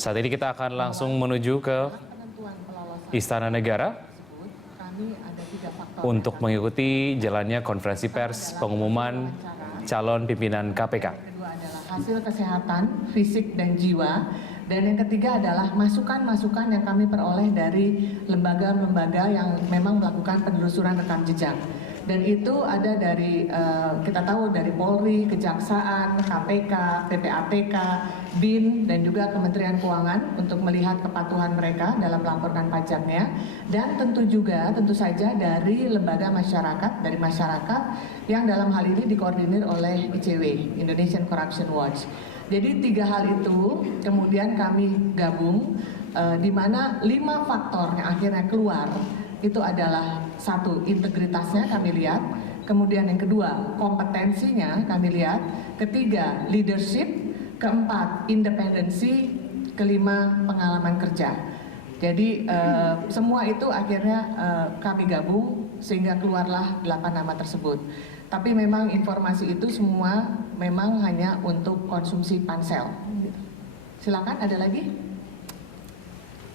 Saat ini kita akan langsung menuju ke Istana Negara untuk mengikuti jalannya konferensi pers pengumuman calon pimpinan KPK. Kedua adalah hasil kesehatan fisik dan jiwa, dan yang ketiga adalah masukan-masukan yang kami peroleh dari lembaga-lembaga yang memang melakukan penelusuran rekam jejak. Dan itu ada dari, kita tahu dari Polri, Kejaksaan, KPK, PPATK, BIN, dan juga Kementerian Keuangan untuk melihat kepatuhan mereka dalam melaporkan pajaknya. Dan tentu saja dari lembaga masyarakat, dari masyarakat yang dalam hal ini dikoordinir oleh ICW, Indonesian Corruption Watch. Jadi 3 hal itu kemudian kami gabung, di mana 5 faktor yang akhirnya keluar. Itu adalah 1, integritasnya kami lihat, kemudian yang kedua kompetensinya kami lihat, ketiga leadership, keempat independensi, kelima pengalaman kerja. Jadi semua itu akhirnya kami gabung sehingga keluarlah 8 nama tersebut. Tapi memang informasi itu semua memang hanya untuk konsumsi pansel. Silakan, ada lagi?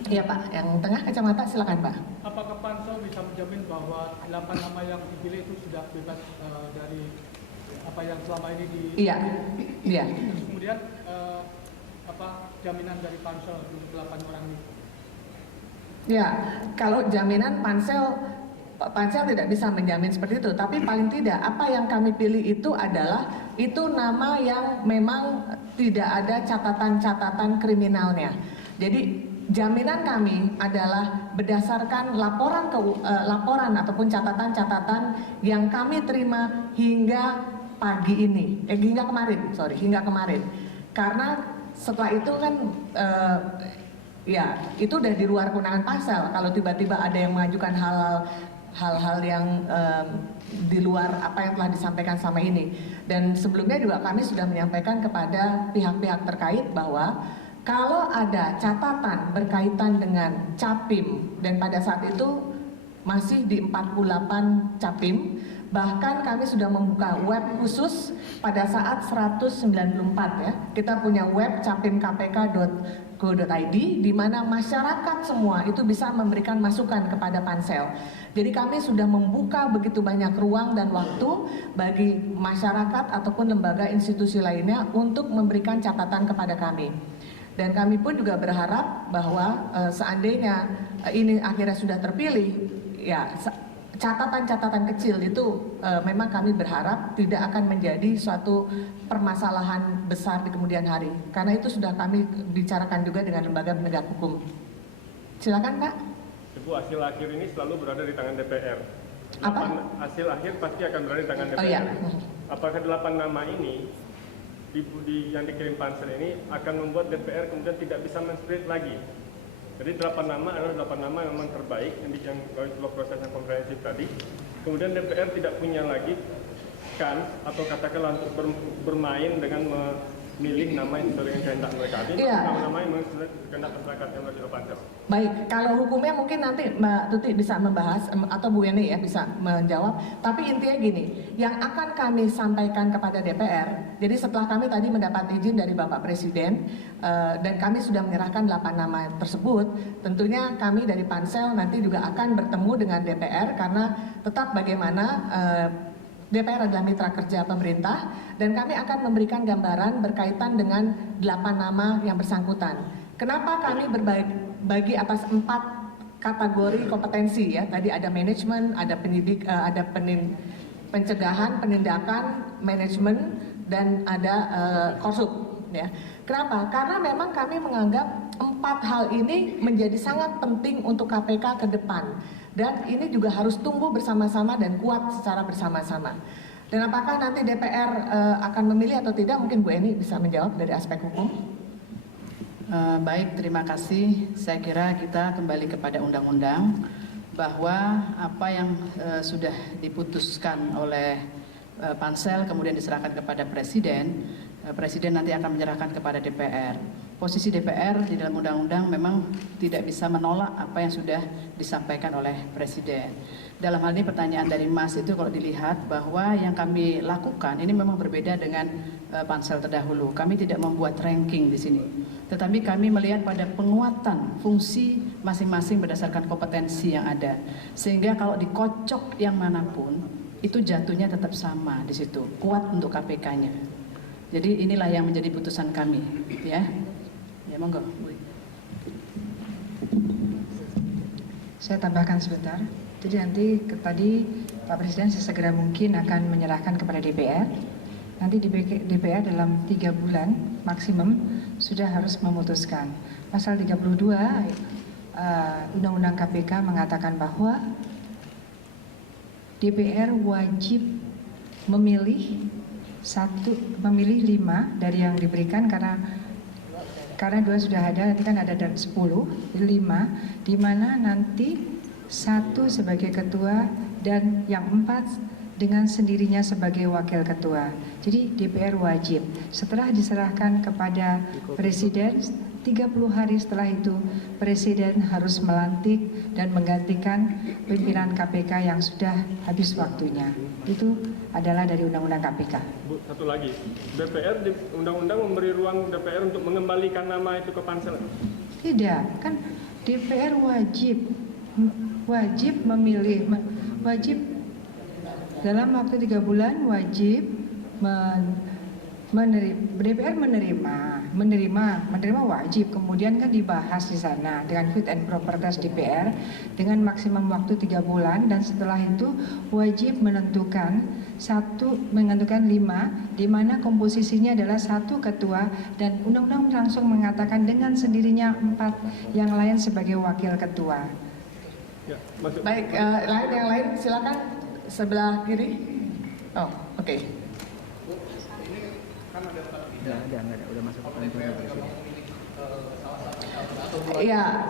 Iya Pak, yang tengah kacamata silakan Pak. Apakah Pansel bisa menjamin bahwa 8 nama yang dipilih itu sudah bebas dari apa yang selama ini di? Iya. Terus kemudian apa jaminan dari Pansel untuk 8 orang ini? Ya, kalau jaminan Pansel tidak bisa menjamin seperti itu, tapi paling tidak apa yang kami pilih itu adalah itu nama yang memang tidak ada catatan-catatan kriminalnya. Jadi jaminan kami adalah berdasarkan laporan ataupun catatan-catatan yang kami terima hingga pagi ini, hingga kemarin. Karena setelah itu kan ya itu udah di luar kewenangan Pansel. Kalau tiba-tiba ada yang mengajukan hal-hal yang di luar apa yang telah disampaikan selama ini. Dan sebelumnya juga kami sudah menyampaikan kepada pihak-pihak terkait bahwa kalau ada catatan berkaitan dengan Capim, dan pada saat itu masih di 48 Capim, bahkan kami sudah membuka web khusus pada saat 194 ya. Kita punya web capimkpk.go.id di mana masyarakat semua itu bisa memberikan masukan kepada Pansel. Jadi kami sudah membuka begitu banyak ruang dan waktu bagi masyarakat ataupun lembaga institusi lainnya untuk memberikan catatan kepada kami. Dan kami pun juga berharap bahwa seandainya ini akhirnya sudah terpilih, ya catatan-catatan kecil itu memang kami berharap tidak akan menjadi suatu permasalahan besar di kemudian hari. Karena itu sudah kami bicarakan juga dengan lembaga penegak hukum. Silakan Pak. Ibu, hasil akhir ini selalu berada di tangan DPR. Apa? Hasil akhir pasti akan berada di tangan DPR. Oh, iya. Apakah 8 nama ini yang dikirim Pansel ini akan membuat DPR kemudian tidak bisa men-split lagi? Jadi 8 nama adalah 8 nama yang memang terbaik yang dari sebuah proses yang komprehensif tadi. Kemudian DPR tidak punya lagi kans atau katakanlah untuk bermain dengan memilih nama yang sesuai dengan kehendak mereka. Ini nama-nama yang sesuai kehendak masyarakat yang melalui Pansel. Baik, kalau hukumnya mungkin nanti Mbak Tuti bisa membahas atau Bu Yeni ya bisa menjawab. Tapi intinya gini, yang akan kami sampaikan kepada DPR. Jadi setelah kami tadi mendapat izin dari Bapak Presiden dan kami sudah menyerahkan 8 nama tersebut, tentunya kami dari Pansel nanti juga akan bertemu dengan DPR karena tetap bagaimana DPR adalah mitra kerja pemerintah dan kami akan memberikan gambaran berkaitan dengan 8 nama yang bersangkutan. Kenapa kami berbagi atas 4 kategori kompetensi ya? Tadi ada manajemen, ada penyidik, ada pencegahan, penindakan, manajemen, dan ada korsup. Ya. Kenapa? Karena memang kami menganggap 4 hal ini menjadi sangat penting untuk KPK ke depan. Dan ini juga harus tumbuh bersama-sama dan kuat secara bersama-sama. Dan apakah nanti DPR akan memilih atau tidak? Mungkin Bu Eni bisa menjawab dari aspek hukum. Baik, terima kasih. Saya kira kita kembali kepada undang-undang bahwa apa yang sudah diputuskan oleh Pansel kemudian diserahkan kepada Presiden, Presiden nanti akan menyerahkan kepada DPR. Posisi DPR di dalam undang-undang memang tidak bisa menolak apa yang sudah disampaikan oleh Presiden. Dalam hal ini pertanyaan dari Mas itu kalau dilihat bahwa yang kami lakukan ini memang berbeda dengan Pansel terdahulu. Kami tidak membuat ranking di sini. tetapi kami melihat pada penguatan fungsi masing-masing berdasarkan kompetensi yang ada. Sehingga kalau dikocok yang manapun, itu jatuhnya tetap sama di situ, kuat untuk KPK-nya. Jadi inilah yang menjadi putusan kami, ya. Ya, monggo. Saya tambahkan sebentar. Jadi nanti tadi Pak Presiden sesegera mungkin akan menyerahkan kepada DPR. Nanti DPR dalam 3 bulan maksimum sudah harus memutuskan. Pasal 32 Undang-Undang KPK mengatakan bahwa DPR wajib memilih 5 dari yang diberikan karena 2 sudah ada, nanti kan ada 10, 5, di mana nanti 1 sebagai ketua dan yang 4 dengan sendirinya sebagai wakil ketua. Jadi DPR wajib. Setelah diserahkan kepada Presiden, 30 hari setelah itu Presiden harus melantik dan menggantikan pimpinan KPK yang sudah habis waktunya. Itu adalah dari Undang-Undang KPK. Bu, satu lagi, DPR di undang-undang memberi ruang DPR untuk mengembalikan nama itu ke pansel. Tidak, kan DPR wajib memilih, wajib dalam waktu 3 bulan wajib DPR menerima wajib, kemudian kan dibahas di sana dengan fit and proper test DPR dengan maksimum waktu 3 bulan, dan setelah itu wajib menentukan 5 di mana komposisinya adalah 1 ketua dan undang-undang langsung mengatakan dengan sendirinya 4 yang lain sebagai wakil ketua. Ya, maksud, Baik, yang lain silakan sebelah kiri. Oh, oke. Ya,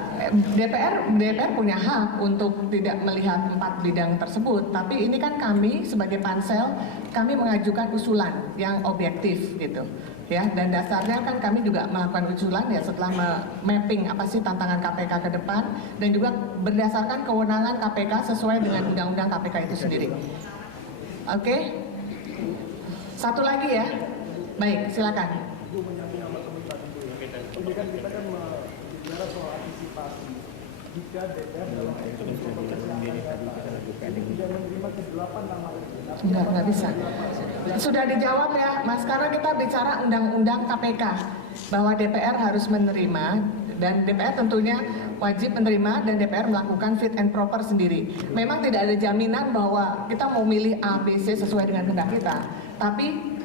DPR punya hak untuk tidak melihat 4 bidang tersebut, tapi ini kan kami sebagai pansel, kami mengajukan usulan yang objektif gitu. Ya, dan dasarnya kan kami juga melakukan usulan ya setelah mapping apa sih tantangan KPK ke depan dan juga berdasarkan kewenangan KPK sesuai dengan undang-undang KPK itu sendiri. Oke? Satu lagi ya. Baik, silakan. Ini kan kita kan bicara soal antisipasi. Jika DPR dalam tidak menerima ke-8 nama itu. Nggak bisa. Sudah dijawab ya, Mas. Sekarang kita bicara undang-undang KPK bahwa DPR harus menerima dan DPR tentunya wajib menerima dan DPR melakukan fit and proper sendiri. Memang tidak ada jaminan bahwa kita mau milih A, B, C sesuai dengan kehendak kita. Tapi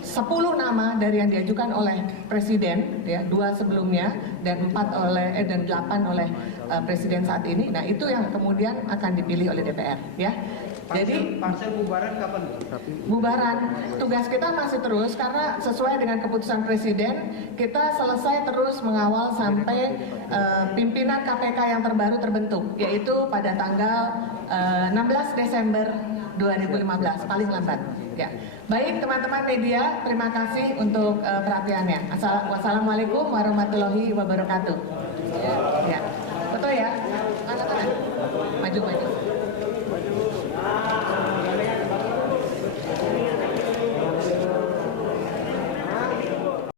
10 nama dari yang diajukan oleh Presiden, ya 2 sebelumnya dan 8 oleh Presiden saat ini. Nah itu yang kemudian akan dipilih oleh DPR, ya. Jadi pansel bubaran kapan? bubaran tugas kita masih terus karena sesuai dengan keputusan Presiden kita selesai terus mengawal sampai pimpinan KPK yang terbaru terbentuk, yaitu pada tanggal 16 Desember 2015 paling lambat. Ya. Baik teman-teman media, terima kasih untuk perhatiannya. Wassalamualaikum warahmatullahi wabarakatuh.